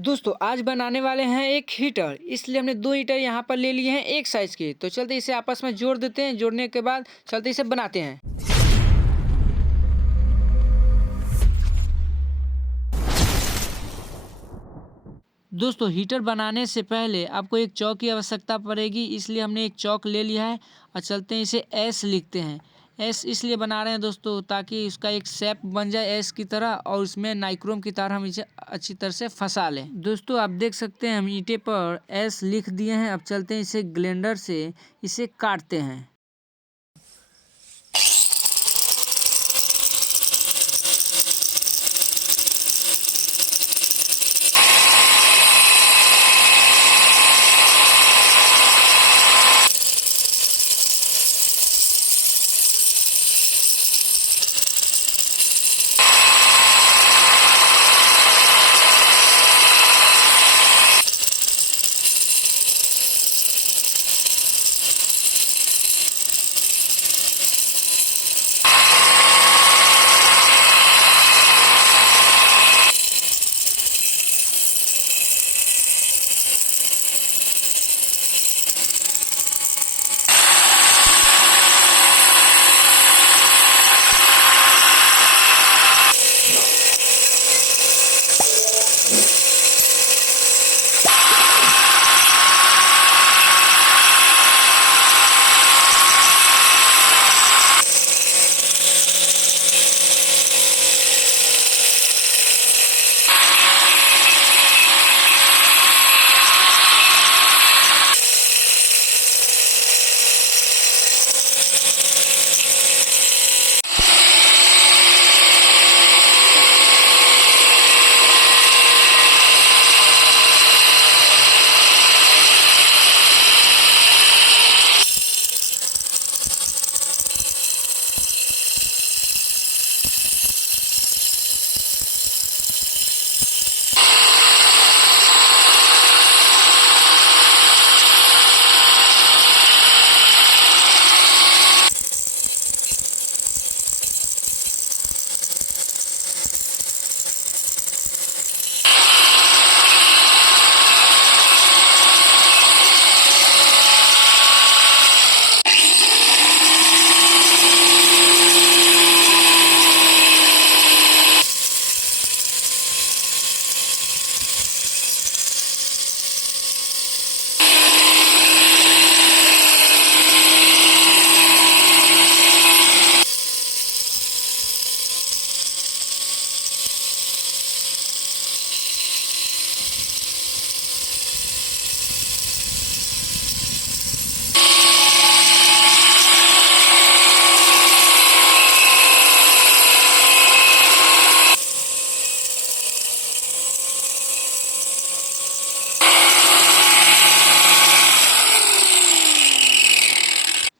दोस्तों आज बनाने वाले हैं एक हीटर, इसलिए हमने 2 हीटर यहाँ पर ले लिए हैं एक साइज के। तो चलते इसे आपस में जोड़ देते हैं। जोड़ने के बाद चलते इसे बनाते हैं। दोस्तों हीटर बनाने से पहले आपको एक चौक की आवश्यकता पड़ेगी, इसलिए हमने एक चौक ले लिया है और चलते हैं इसे एस लिखते हैं। एस इसलिए बना रहे हैं दोस्तों ताकि उसका एक शेप बन जाए एस की तरह, और उसमें नाइक्रोम की तरह हम इसे अच्छी तरह से फंसा लें। दोस्तों आप देख सकते हैं हम ईंटे पर एस लिख दिए हैं। अब चलते हैं इसे ग्लेंडर से इसे काटते हैं।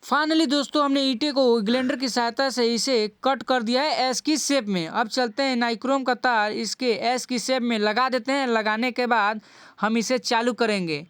फाइनली दोस्तों हमने ईंटे को ग्लेंडर की सहायता से इसे कट कर दिया है एस की शेप में। अब चलते हैं नाइक्रोम का तार इसके एस की शेप में लगा देते हैं। लगाने के बाद हम इसे चालू करेंगे।